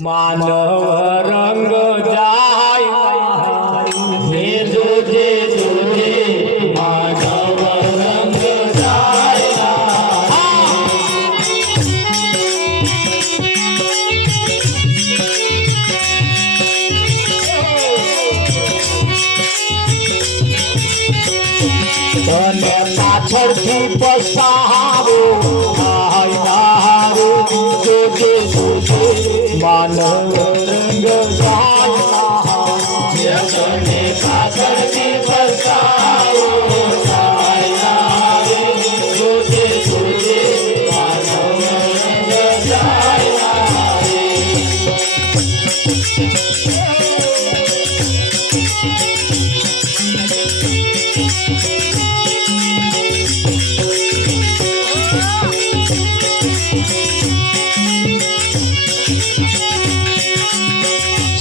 માનવ રંગ જાય હે જોજે જોજે માનવ રંગ જાય તને પાછળથી પસાવો જોજે જોજે માનવ રંગ જાય તને પાછળથી પસાવો જોજે જોજે માનવ રંગ જાય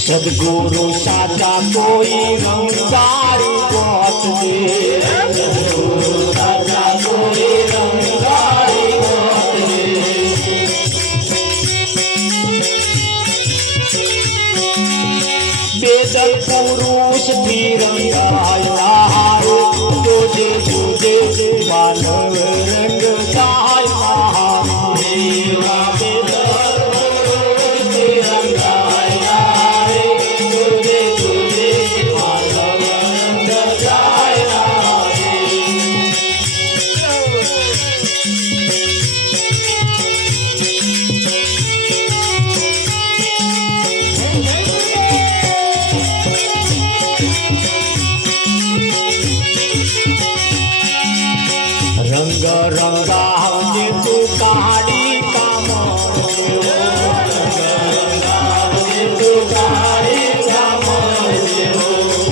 सदगुरु साचा कोई रंगार गोत दे सदगुरु साचा कोई रंगार गोत दे बेदल पुरुष भी रंगाया जोजे जोजे मानव रंग जाय महादेवा बेदल पुरुष भी रंगाया रंग रंगावजे तू काडी काम रंगावजे तू काडी काम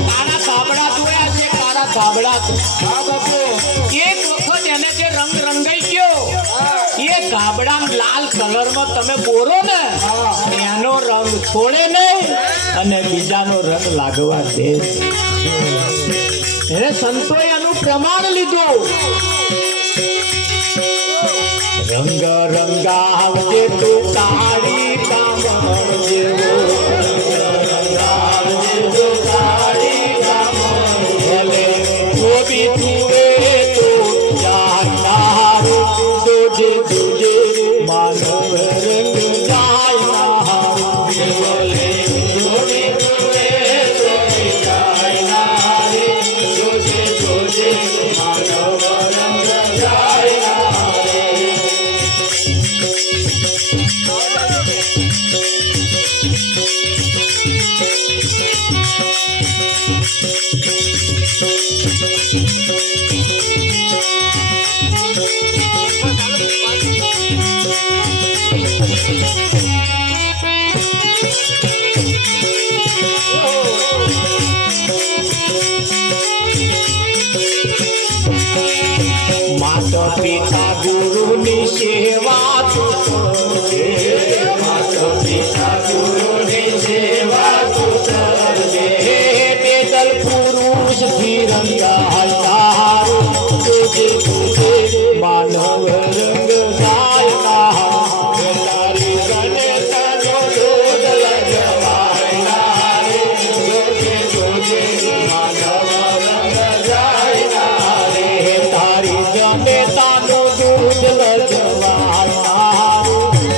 काळा काबडा જોયા છે કાળા કાબડા હા બાપુ એક વખત એને જે રંગ રંગાઈ ગયો એ કાબડા લાલ કલરમાં તમે બોરો ને એનો રંગ છોડે નહીં અને બીજાનો રંગ લાગવા દે એને સંતોએ આનું પ્રમાણ લીધું रंग रंगावजे तू काळी कामण जेवो रंगावजे तू काळी कामण भले गोबी तुवे तू जानणार तुझे तुझे मानव रंग जाय भले गोबी तुवे तू जानणार तुझे तुझे मानव रंग जाय माता पिता गुरु ની સેવા તું કરજે માતા પિતા ગુરુ ની સેવા તું કરજે બેદલ પુરુષ થી રંગાયા तुझे तुझे मानव रंग जायला तारी गणे तनो दूध लगवायला तुझे तुझे मानव रंग जायला रे तारी गणे तनो दूध लगवायला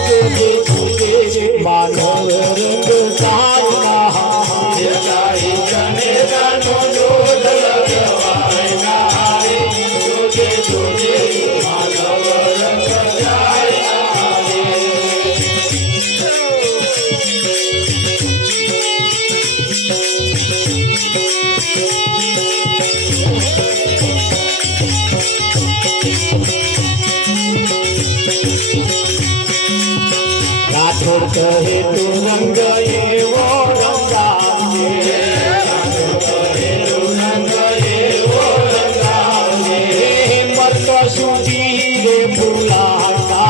तुझे तुझे मानव रंग जायला तारी गणे तनो दूध लगवायला तुझे तुझे मानव रंग जायला राठौर कहे तू रंग एवो रंगावजे राठौर कहे तू रंग एवो रंगावजे मत सुधी रे फुलाता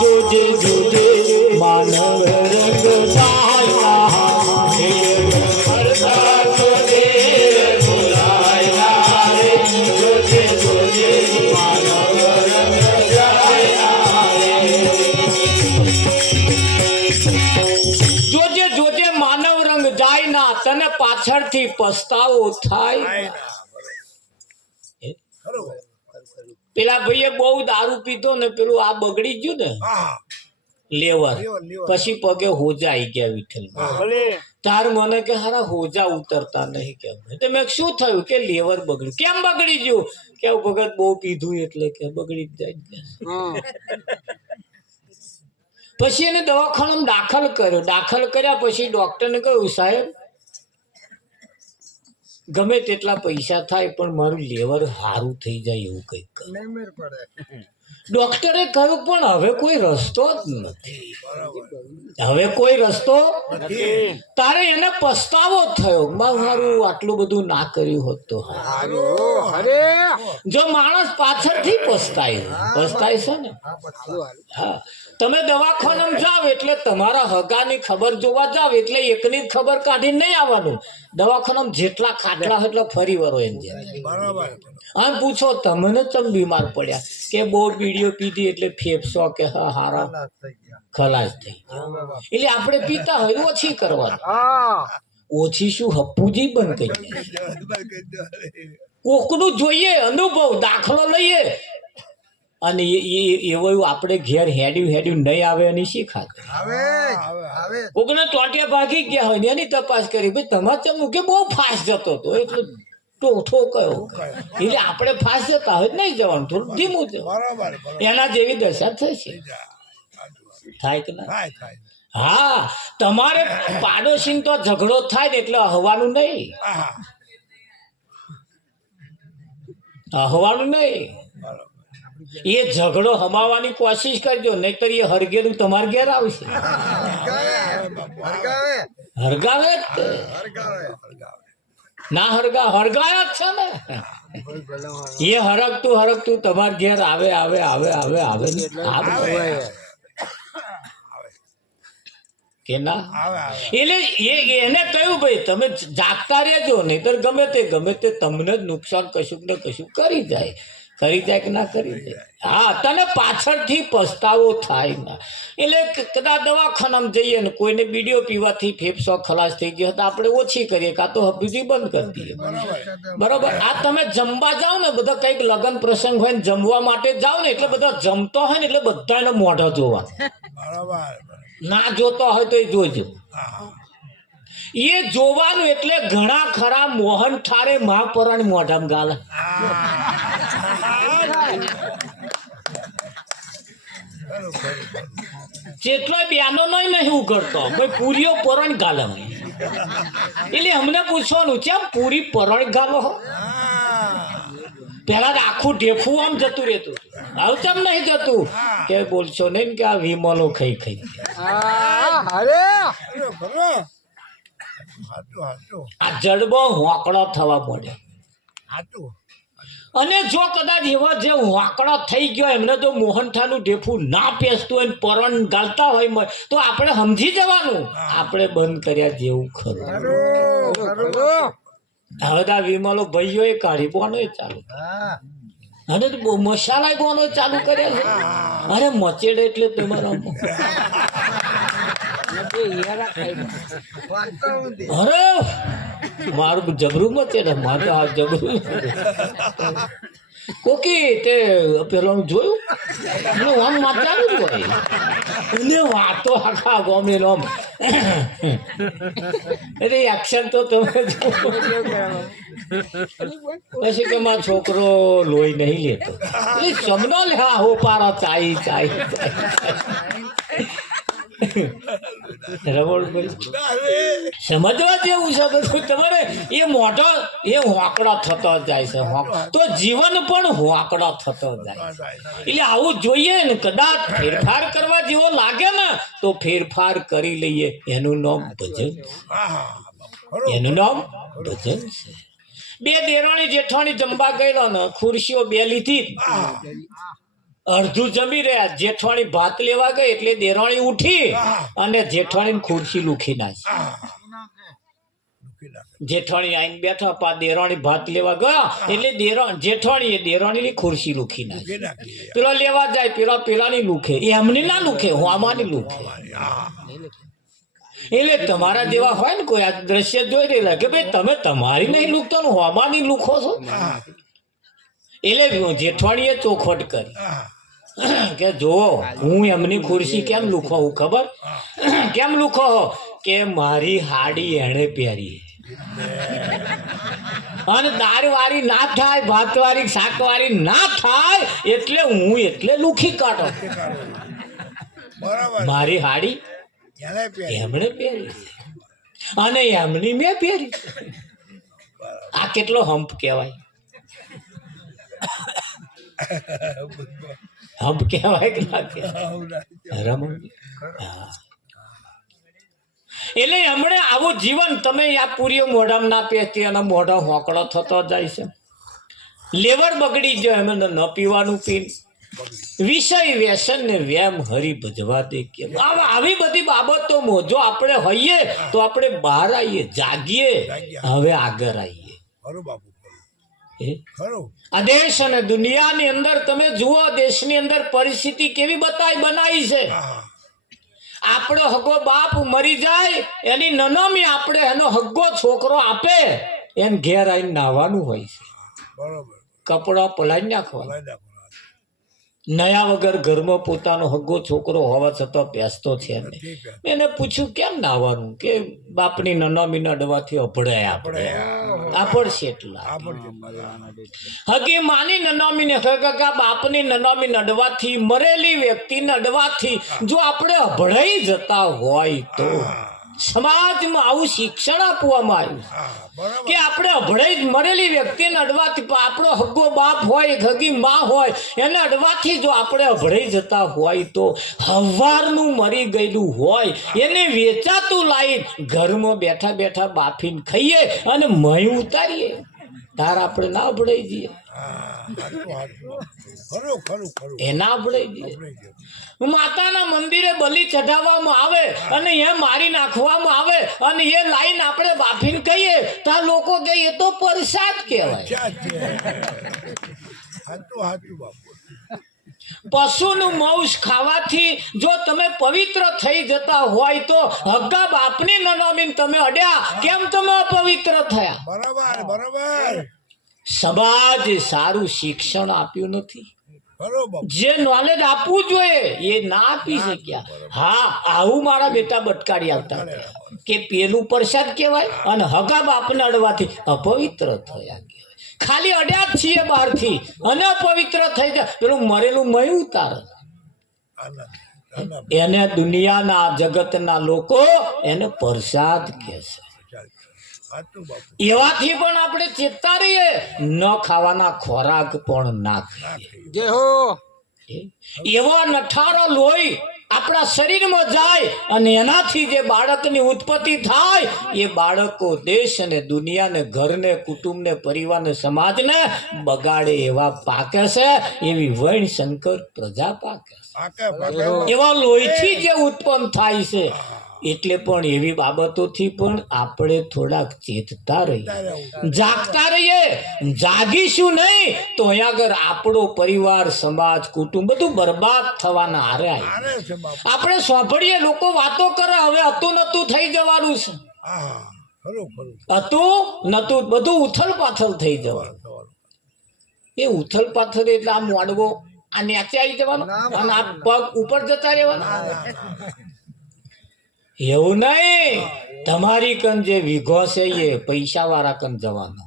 तुझे तुझे मानव रंग जायला मरता तुझे फुलायला तुझे तुझे मानव रंग जायला પાછળથી પસ્તાવો થાય. પેલા ભાઈએ બહુ દારૂ પીધો ને પેલું આ બગડી ગયું ને લેવર, પછી પગે હોજા આવી ગયા વિઠ્ઠલ. તાર મને કે હારા હોજા ઉતરતા નહીં કેમ? તો મેં શું થયું કે લેવર બગડ્યું. કેમ બગડી ગયું? કે ભગત બહુ પીધું એટલે કે બગડી જ જાય. પછી એને દવાખાનામાં દાખલ કર્યો. દાખલ કર્યા પછી ડોક્ટરને કહ્યું સાહેબ ગમે તેટલા પૈસા થાય પણ મારું લેવર સારું થઈ જાય એવું કંઈક. ડોક્ટરે કહ્યું પણ હવે કોઈ રસ્તો જ નથી. હવે કોઈ રસ્તો તારે એને પસ્તાવો થયો મારું આટલું બધું ના કર્યું હોત તો. જો માણસ પાછળથી પસ્તાય છે ને. હા, તમે દવાખાનામાં જાવ એટલે તમારા હગાની ખબર જોવા જાવ એટલે એકની ખબર કાઢીને નહીં આવવાનું. દવાખાનામાં જેટલા ખાટલા એટલા ફરી વરો એમ આમ પૂછો તમને ચમ બીમાર પડ્યા કે બહુ બીડીઓ પીધી એટલે ફેફસો કે હારા ખલાસ થઈ ગયા. એટલે આપણે પીતા હોય ઓછી કરવાની. ઓછી શું હપ્પુજી બંધ કરી કોકનું જોઈએ અનુભવ દાખલો લઈએ અને એવું આપણે ઘેર હેડ્યું નહીં આવે એની શી ખાતર. કોકને ટોટિયા ભાગી ગયા હોય ને એની તપાસ કરી ભાઈ તમારે ચમનું કે બહુ ફાસ્ટ જતો હતો એટલે ઠોકયો. એટલે આપણે ફાસ્ટ જતા હોય નહીં જવાનું, થોડું ધીમું જવાનું. એના જેવી દશા થશે. થાય કે ના? હા, તમારે પાડોશી તો ઝઘડો થાય ને એટલે હવાનું નહીં, હવાનું નહીં. એ ઝઘડો હમાવાની કોશિશ કરજો નહીતર એ હરગેલું તમારે ઘેર આવશે. હરગાવે ના હરગાયા જ છે ને. એ હરગતું તમારે ઘેર આવે કે ના. એટલે એને કહ્યું ભાઈ તમે જાગતા રહેજો નહીતર ગમે તે તમને જ નુકસાન કશુંક ને કશું કરી જાય કે ના કરી જાય. હા, તને પાછળથી પસ્તાવો થાય ના. એટલે કદાચ દવાખાનામાં જઈએ ને કોઈને બીડીઓ પીવાથી ફેફસો ખલાસ થઈ ગયો તો આપણે ઓછી કરીએ કાં તો હબીજી બંધ કરી દઈએ. બરોબર. આ તમે જમવા જાઓ ને બધા કંઈક લગ્ન પ્રસંગ હોય ને જમવા માટે જાઓ ને એટલે બધા જમતો હોય ને એટલે બધાને મોઢા જોવા. ના જોતો હોય તો એ જોજો. એ જોવાનું એટલે ઘણા ખરા મોહન ઠારે મહાપરાની મોઢામાં ગાલે. જેટલો બેનો નહીં ઉઘડતો ભાઈ પૂરીઓ પરણ ગાલે. એટલે અમને પૂછવાનું કેમ પૂરી પરણ ગાલો? પેલા આખું ઢેફું આમ જતું રહેતું, આવ કેમ નહીં જતું કે બોલશો નહીં કે આ વિમલો ખાઈ આ જડબો હોંકડો થવા મળે. અને જો કદાચ એવા જે હોંકડો થઈ ગયો એમને જો મોહનથાનું ઢેફું ના પેસતું હોય પરણ ગાલતા હોય તો આપણે સમજી જવાનું આપણે બંધ કર્યા જેવું ખરું. હવે તો વિમલો ભાઈઓ એ કાઢી બોનો ચાલુ અને મસાલા બોનો ચાલુ કર્યા છે. અરે મચેડે એટલે તમારા અરે મારું જબરું મચેડે મારે આ જબરું કોકી તે પેલાનું જોયું આમ માચાલું હોય એને વાતો આખા ગમે આમ એટલે એક્શન તો તમે પછી કે મારો છોકરો લોહી નહીં લેતો એટલે સમજો લે હા હો પારા ચાઈ સમજવા જેવું છે. તમારે એ મોટો એ હોંકડો થતો જાય છે તો જીવન પણ હોંકડો થતો જાય. એટલે આવું જોઈએ ને કદાચ ફેરફાર કરવા જેવો લાગે ને તો ફેરફાર કરી લઈએ. એનું નામ ભજન છે. બે દેરાણી જેઠાણી જમવા ગયેલો ને ખુરશીઓ બે લીધી, અડધું જમી રહ્યા. જેઠવાણી ભાત લેવા ગઈ એટલે દેરાણી ઉઠી અને જેઠવાણી ખુરશી લૂખી નાખી. જેઠવાણી આઈને બેઠા પા દેરાણી ભાત લેવા ગયા એટલે જેઠવાણી એ દેરાણીની ખુરશી લૂખી નાખી. પેલો લેવા જાય પેલાની લૂખે, એમની ના લૂખે, હોમાની લૂખે. એટલે તમારા જેવા હોય ને કોઈ આ દ્રશ્ય જોઈ રહેલા કે ભાઈ તમે તમારી નહીં લૂકતો ને હોમાની લૂખો છો. એટલે જેઠવાણીએ ચોખવટ કરી કે જો હું એમની ખુરશી કેમ લૂખો હું ખબર કેમ લૂખો કે મારી હાડી એણે પહેરી અને દાળ વાળી ના થાય ભાત વાળી શાક વાળી ના થાય એટલે હું એટલે લુખી કાઢો. મારી હાડી એમણે પહેરી અને એમની મેં પહેરી. આ કેટલો હંપ કહેવાય. હંપ કહેવાય કે ના કહેવાય રમણ. હા એટલે હમણે આવું જીવન તમે આ પૂરીઓ મોઢામાં ના પહેરતી અને મોઢા હોકળો થતો જાય છે. લેવર બગડી જાય એમને ન પીવાનું પીન વિષય વ્યસન ને વેમ હરી ભજવા દે કે આવી બધી બાબતોમાં જો આપણે હોઈએ તો આપણે બહાર આવીએ જાગીએ હવે આગળ આવીએ. આ દેશ અને દુનિયાની અંદર તમે જુઓ દેશની અંદર પરિસ્થિતિ કેવી બનાવી છે. આપણો હગો બાપ મરી જાય એની નનામી આપણે એનો હગ્ગો છોકરો આપે એમ ઘેર આવીને નાહવાનું હોય છે. કપડા પલાળી નાખવાના નયા વગર ઘરમાં પોતાનો હગ્ગો છોકરો હોવા છતાં બેસતો છે ને. એને પૂછ્યું કેમ નાહવાનું કે બાપની નનામી નડવાથી અભડાય આપડશે એટલા હગી માની નનામીને બાપની નનામી નડવાથી મરેલી વ્યક્તિ નડવાથી જો આપણે અભડાઈ જતા હોય તો સમાજમાં આવું શિક્ષણ આપવામાં આવ્યું કે આપણે અભડાઈ મરેલી વ્યક્તિને અડવાથી આપણો હગ્ગો બાપ હોય હગી માં હોય એને અડવાથી જો આપણે અભડાઈ જતા હોય તો હવારનું મરી ગયેલું હોય એને વેચાતું લાવી ઘરમાં બેઠા બેઠા બાફીને ખાઈએ અને મહી ઉતારીએ તાર આપણે ના અભડાઈ જઈએ. એના અભડાઈ જઈએ. માતાના મંદિરે બલિ ચઢાવવામાં આવે અને એ મારી નાખવામાં આવે અને એ લાઈન આપણે બાફીને કહીએ તો આ લોકો કે એ તો પ્રસાદ કહેવાય. પશુનું માંસ ખાવાથી જો તમે પવિત્ર થઈ જતા હોય તો હગ્ગા બાપની નનામીને તમે અડ્યા કેમ તમે અપવિત્ર થયા. બરાબર. સમાજ સારું શિક્ષણ આપ્યું નથી. જે નોલેજ આપવું જોઈએ એ ના આપી શક્યા. હા આવું મારા બેટા બટકાડી આવતા કે પેલું પ્રસાદ કહેવાય અને હગા બાપને અડવાથી અપવિત્ર થયા કહેવાય. ખાલી અડ્યા જ છીએ બહારથી અને અપવિત્ર થઈ જાય પેલું મરેલું મય ઉતારે એને દુનિયાના જગતના લોકો એને પ્રસાદ કહે છે. એવાથી પણ આપણે ચેતતા રહીએ ન ખાવાના ખોરાક પણ ના ખાઈએ. એવો નઠારો લોહી આપણા શરીરમાં જાય અને એનાથી જે બાળકની ઉત્પત્તિ થાય એ બાળકો દેશ અને દુનિયાને ઘરને કુટુંબને પરિવારને સમાજને બગાડે એવા પાકે છે. એવી વૈણ શંકર પ્રજા પાકે છે. એવા લોહીથી જે ઉત્પન્ન થાય છે એટલે પણ એવી બાબતોથી પણ આપણે થોડાક ચેતતા રહીએ જાગતા રહીએ. જાગીશું નહીં તો અહીંયા આગળ આપણો પરિવાર સમાજ કુટુંબ બધું બરબાદ થવાના હારે આપણે સાંભળીએ લોકો વાતો કરે હવે હતું નતું થઈ જવાનું છે. હતું નતું બધું ઉથલ પાથલ થઈ જવાનું. એ ઉથલ પાથલ એટલે આ મોડવો આ નીચે આવી જવાનો અને આ પગ ઉપર જતા રહેવાના એવું નહીં. તમારી કન જે વીઘો છે એ પૈસા વાળા કન જવાનો.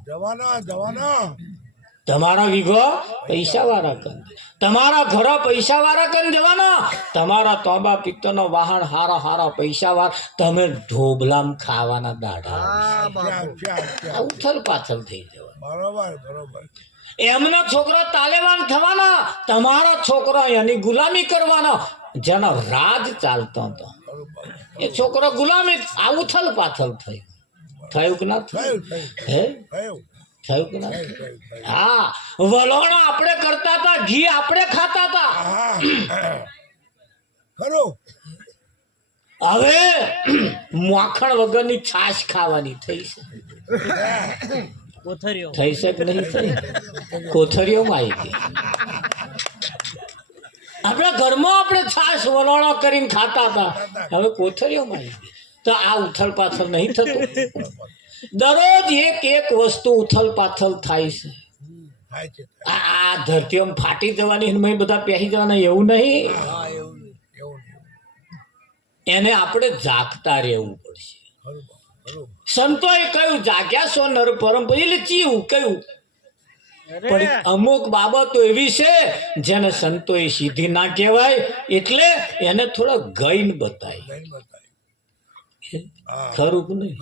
તમારો વીઘો પૈસા વાળા કન તમારા ઘર પૈસા વાળા કન જવાના. તમારા તોબા પિત્તરનો વાહન હારા હારા પૈસા વાળા તમે ઢોબલામ ખાવાના દાડા ઉથલ પાથલ થઈ જવાના. એમના છોકરા તાલેબાન થવાના તમારા છોકરા એની ગુલામી કરવાના. જેનો રાજ ચાલતો હતો એ છોકરો ગુલામી આ ઉથલ પાથલ થયું કે ના થયું કે ના. હા વલોણ આપણે કરતા હતા ઘી આપણે ખાતા હતા. હવે માખણ વગરની છાશ ખાવાની થઈ છે. થઈ છે કે નહીં થઈ. કોથળીઓમાં આવી ગઈ. આપણા ઘરમાં આપણે છાશ વલોણો કરીને ખાતા હતા હવે કોથળીઓમાં આવી ગઈ. તો આ ઉથલ પાથલ નહીં થતું. દરરોજ એક વસ્તુ ઉથલ પાથલ થાય છે. આ ધરતી આમ ફાટી જવાની મેં બધા પહેરી જવાના એવું નહીં. એને આપણે જાગતા રહેવું પડશે. સંતોએ કહ્યું જાગ્યા છો નર પરમ એટલે ચીવું કહ્યું. પણ અમુક બાબતો એવી છે જેને સંતોએ સીધી ના કહેવાય એટલે એને થોડા ગઈને બતાય. ખરું કે નહીં?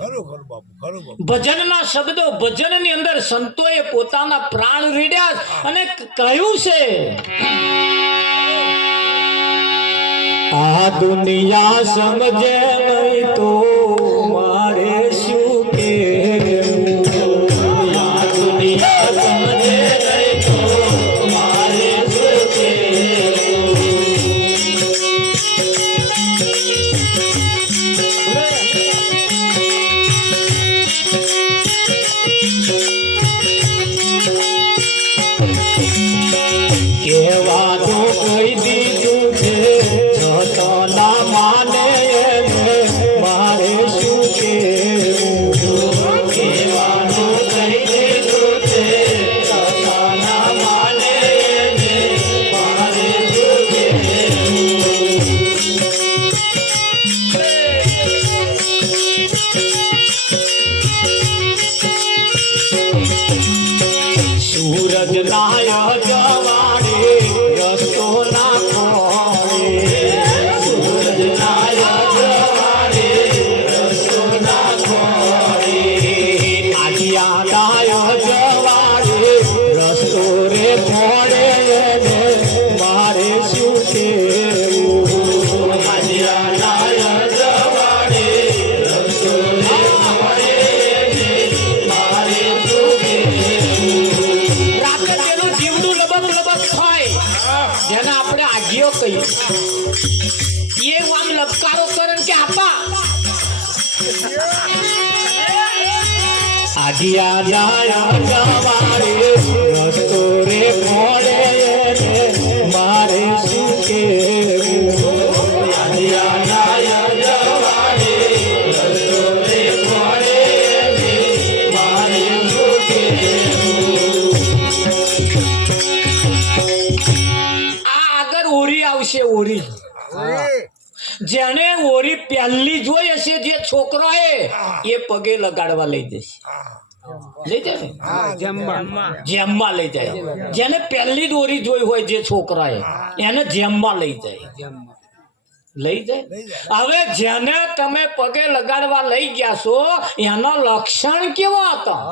ભજનના શબ્દો ભજનની અંદર સંતોએ પોતાના પ્રાણ રેડ્યા અને કહ્યું છે આ દુનિયા સમજે નહીં તો મારે શું કહેવું. આ દુનિયા સમજે નહીં તો મારે શું કહેવું. કહેવાનું કહી દીધું છે ના માને મારે શું કહેવું. કહેવાનું કહી દીધું છે ના માને મારે શું કહેવું. સૂરજ નાય જવાડે રસ્તો ના ખોળે. સૂરજ નાય જવાડે રસ્તો ના ખોળે. આખિયા નાય જવાડે રસ્તો રે ખોળે મારે શું કહેવું. આખિયા નાય જવાડે રસ્તો રે ખોળે મારે શું કહેવું. રાતે તેનું જીવડું લબક લબક થાય જેને આપણે આગિયો કહીએ. એ આમ લપકારો કરે કે આપા આગિયા જાય જવાડે રસ્તો રે ખોળે મારે શું કહેવું. આગિયા જાય જવાડે રસ્તો રે ખોળે મારે શું કહેવું. આ આગળ ઓરી આવશે. ઓરી જેને ઓરી પહેલી જોઈ હશે જે છોકરો એ પગે લગાડવા લઈ જશે. લઈ જાય જેમમાં લઈ જાય. જેને પહેલી જ ઓરી જોઈ હોય જે છોકરા એને જેમમાં લઈ જાય. લઈ જાય. હવે જેને તમે પગે લગાડવા લઈ ગયા છો એના લક્ષણ કેવા હતા?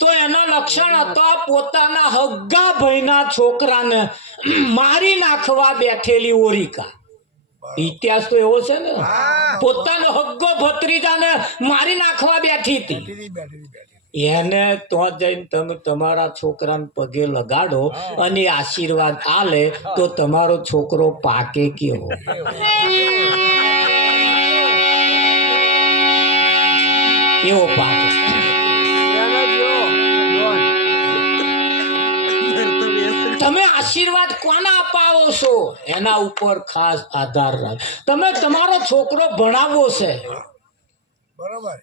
તો એના લક્ષણ હતા પોતાના હગ્ગા ભાઈના છોકરાને મારી નાખવા બેઠેલી ઓરિકા. ઇતિહાસ તો એવો છે ને. પોતાનો હગ્ગો ભત્રીજાને મારી નાખવા બેઠી હતી. એને તો જઈને તમે તમારા છોકરાને પગે લગાડો અને આશીર્વાદ આલે તો તમારો છોકરો પાકે કેવો. એવો પાકે. તમે આશીર્વાદ કોના અપાવો છો એના ઉપર ખાસ આધાર રાખ. તમે તમારો છોકરો ભણાવવો છે બરાબર.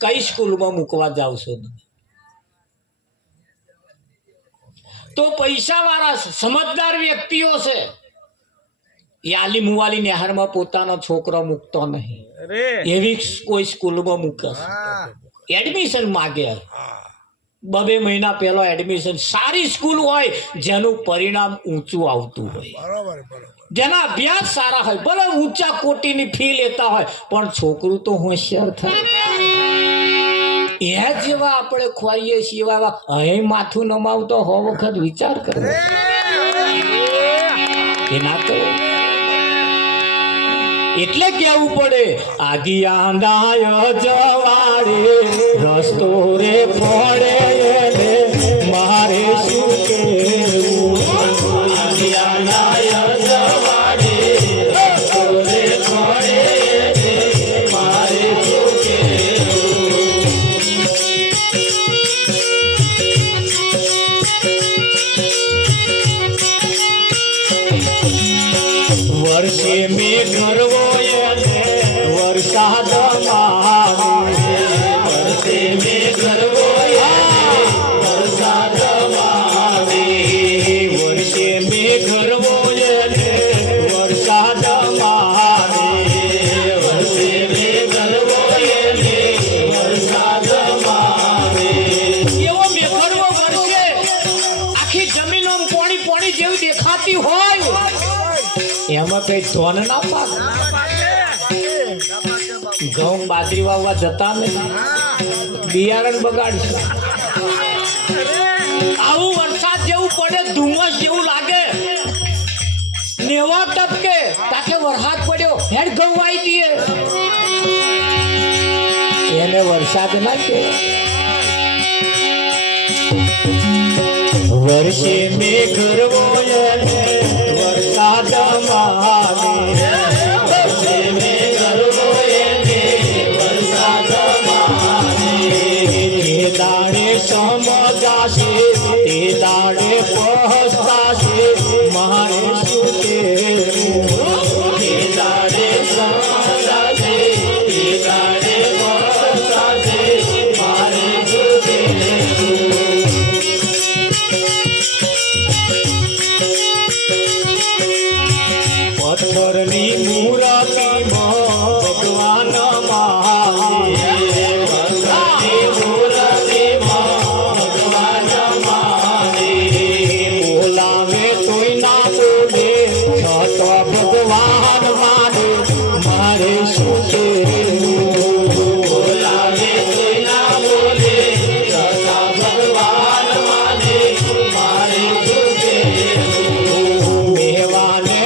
કઈ સ્કૂલમાં મૂકવા જાવ છો તો પૈસા વાળા સમજદાર વ્યક્તિઓ છે એ આલી મુવાલી નેહારમાં પોતાનો છોકરો મૂકતો નહીં. એવી કોઈ સ્કૂલમાં મૂકે એડમિશન માગે. 2 મહિના પહેલા એડમિશન. સારી સ્કૂલ હોય જેનું પરિણામ ઊંચું આવતું હોય, જેના અભ્યાસ સારા હોય, ભલે ઊંચા કોટીની ફી લેતા હોય પણ છોકરું તો હોશિયાર થાય. એ જેવા આપણે ખોઈએ છીએ એવા અહીં માથું નમાવતો હો વખત વિચાર કરવો એ ના કરો. એટલે કેવું પડે આગિયા નાય જવાડે રસ્તો રે ખોળે મારે શું કહેવું. આગિયા નાય જવાડે રસ્તો રે ખોળે મારે શું કહેવું. વર્ષે મેઘ એમાં કઈ ધોન ના પાક ઘઉં બાજરી વાવવા જતા ને બિયારણ બગાડશે આવું વરસાદ જેવું પડે ધુમ્મસ જેવું લાગે નેવા ટપકે તાકે વરસાદ પડ્યો હેડ ઘઉં વાઈ દઈએ એને વરસાદ ના કે વર્ષે મેં ગરવો વરસાદ માને વર્ષે મેં ગરવો વરસાદ માને તે દાડે સમજાશે તે દાડે પહોંચતાશે મારે શું કહેવું તે દાડે સમજાશે તે દાડે પહોંચતાશે મારે શું કહેવું પથ્થરની મૂર્તિમાં ભગવાન માને પથ્થરની મૂર્તિમાં ભગવાન માને બોલાવે તોય ના બોલે છતો ભગવાન માને મારે શું કહેવું બોલાવે તોય ના બોલે છતા ભગવાન માને મારે શું કહેવું મેવાને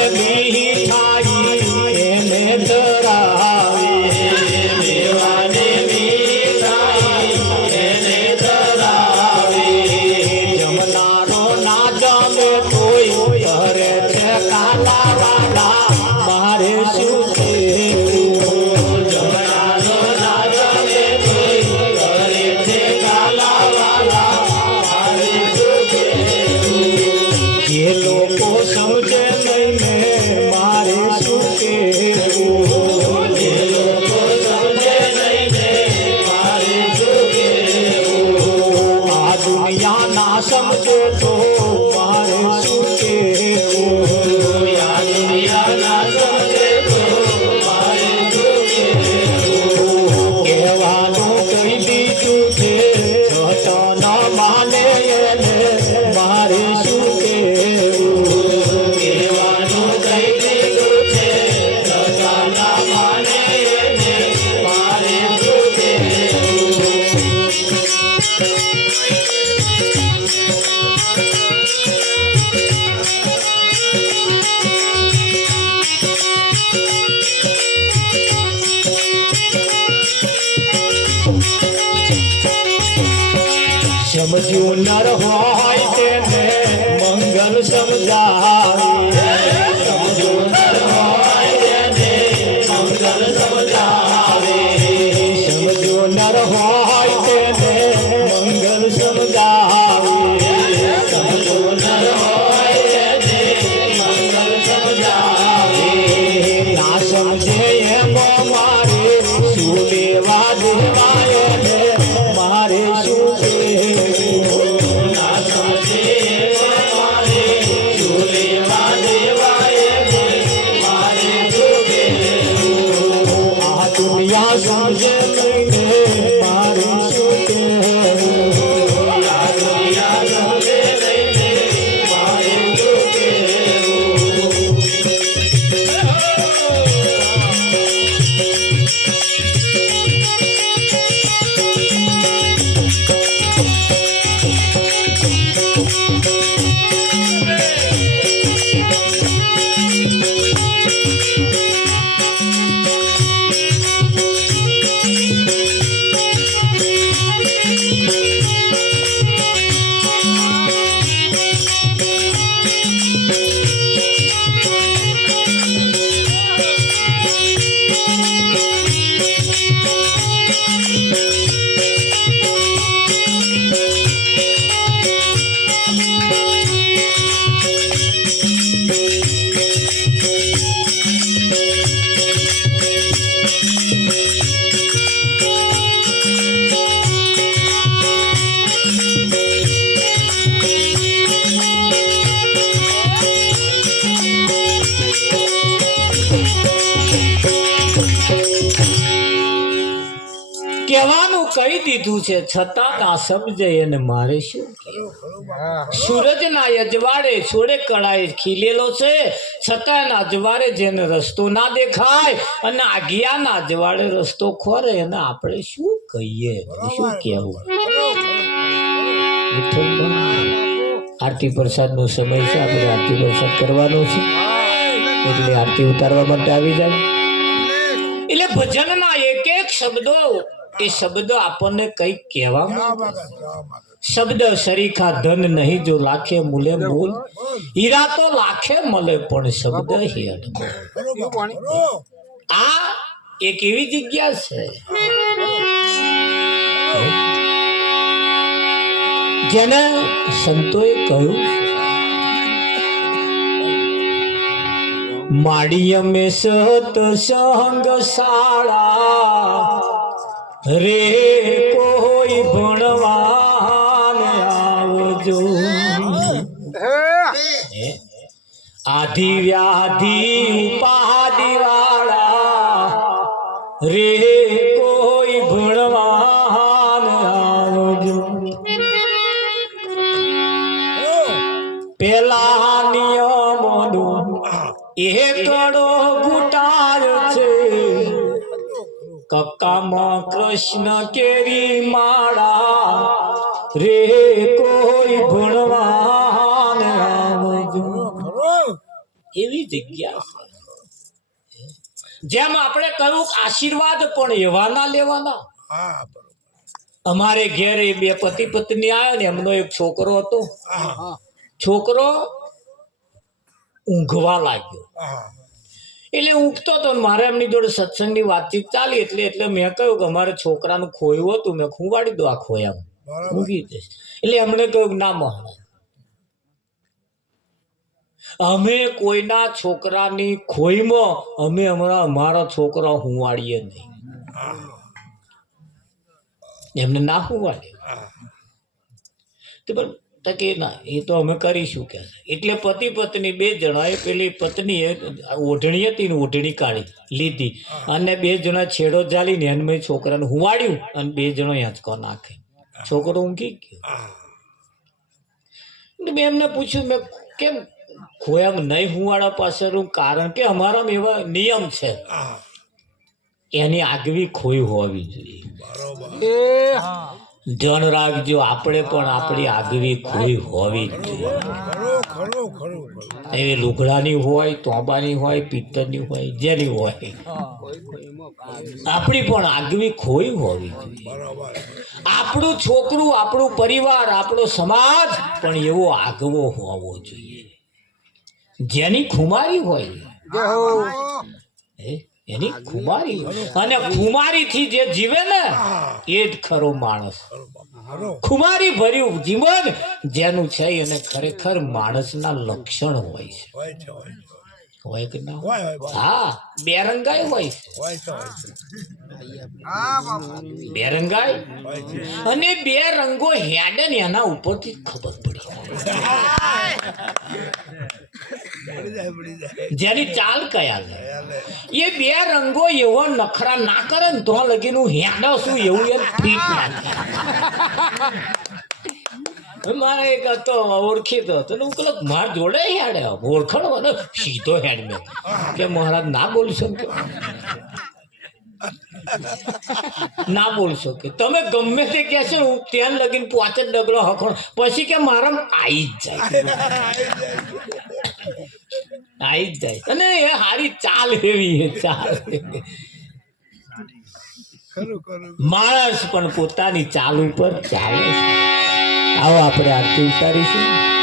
સમજે નહીં ને મારે શું કહેવું જે લોકો સમજે નહીં ને મારે શું કહેવું આ દુનિયા ના સમજે તો મારે શું કહેવું આ દુનિયા ના સમજે તો મારે શું કહેવું કહેવાનું કહી દીધું છે તો ન માને એને મારે શું કહેવું સમજ્યું નર હોય તેને મંગલ સમજાવે સમજ્યું નર હોય તેને મંગલ સમજાવે સમજ્યું નર હોય તેને મંગલ સમજાવે સમજ્યું નર હોય તેને મંગલ સમજાવે ના સમજે એમ મારે શું લેવા દેવાય ને મારે શું સમજે નહીં મારે શું કહેવું આ દુનિયા સમજે નહીં મારે શું કહેવું કહેવાનું કહી દીધું છે છતાં ના સમજે એને મારે શું સૂરજના અજવાળે છોડે કળાએ ખીલેલો છે છતાં એના અજવાળે જેને રસ્તો ના દેખાય અને આગિયાના અજવાળે રસ્તો ખોરે એને આપણે શું કહીએ શું કહેવું આરતી પ્રસાદ નો સમય છે આપણે આરતી પ્રસાદ કરવાનો છે એટલે આરતી ઉતારવા માટે આવી જાય એટલે ભજનના એક એક શબ્દો એ શબ્દ આપણને કઈક કહેવા શબ્દ સરીખા ધન નહીં જો લાખે મૂલે મૂલ હીરા તો લાખે મળે પણ શબ્દ હેડ આ એક એવી જગ્યા છે જેને સંતોએ કહ્યું માડીયમે સતસંગ શાળા રે કોઈ ભણવાન આવજો આધિ વ્યાધિ ઉપાધિ વાળા રે કોઈ ભણવાન આવજો પેલા નિયમોનું એકડો ગુટાર છે કક્કામાં કૃષ્ણ કેરી માળા રે કોઈ ભણવાન આવજો એવી જગ્યા છે જેમ આપણે કહ્યું આશીર્વાદ પણ એવા ના લેવાના અમારે ઘેરે બે પતિ પત્ની આવ્યા ને એમનો એક છોકરો હતો છોકરો ઊંઘવા લાગ્યો એટલે ઊંઘતો હતો મારે એમની જોડે સત્સંગની વાતચીત ચાલી એટલે મેં કહ્યું કે અમારે છોકરાનું ખોયું હતું મેં ખુવાડી દો આ ખોયામાં ઊંઘી જઈશ એટલે એમણે કહ્યું ના મહારાજ અમે કોઈના છોકરાની ખોઈમાં અમે હમણાં અમારા છોકરા હુંવાડીએ નહીં એમને ના હુંવાડે કે ના એ તો અમે કરીશું કે એટલે પતિ પત્ની બે જણાએ પેલી પત્નીએ ઓઢણી હતી ને ઓઢણી કાઢી લીધી અને બે જણા છેડો જાલીને એમને છોકરાને હુંવાડ્યું અને બે જણો યાચકો નાખે છોકરો ઊંઘી ગયો મેં એમને પૂછ્યું મેં કેમ ખોયામ નહીં હુંવાડા પાછળનું કારણ કે અમારામાં એવા નિયમ છે એની આગવી ખોઈ હોવી જોઈએ ધ્યાન રાખજો આપણે પણ આપણી આગવી ખોઈ હોવી જ જોઈએ એવી લુગડાની હોય તોબાની હોય પિત્તળની હોય જેની હોય આપણી પણ આગવી ખોઈ હોવી જોઈએ આપણું છોકરું આપણું પરિવાર આપણો સમાજ પણ એવો આગવો હોવો જોઈએ જેની ખુમારી હોય એની ખુમારી અને ખુમારી થી જે જીવે ને એ જ ખરો માણસ ખુમારી ભર્યું જીવન જેનું છે એને ખરેખર માણસના લક્ષણ હોય છે હોય કે ના હા બેરંગાઈ હોય છે બેરંગાઈ અને બે રંગો હેડે ને એના ઉપરથી ખબર પડી જેની ચાલ કયા એ બે રંગો એવો નખરા ના કરે ને તો લગીનું હેડો શું એવું એ ફીટ ના મારે એક હતો ઓળખીતો હતો ને હું કહું માર જોડે હેડે ઓળખણ સીધો હેડ મેં કે મહારાજ ના બોલશો કે ના બોલશો કે તમે ગમે તે કહેશો હું ત્યાં લગીને પોચ જ ડગલો હખણ પછી કે મારા આવી જ જાય અને એ હારી ચાલ એવી ચાલ માણસ પણ પોતાની ચાલ ઉપર ચાલે છે આવો આપણે આરતી ઉતારીશું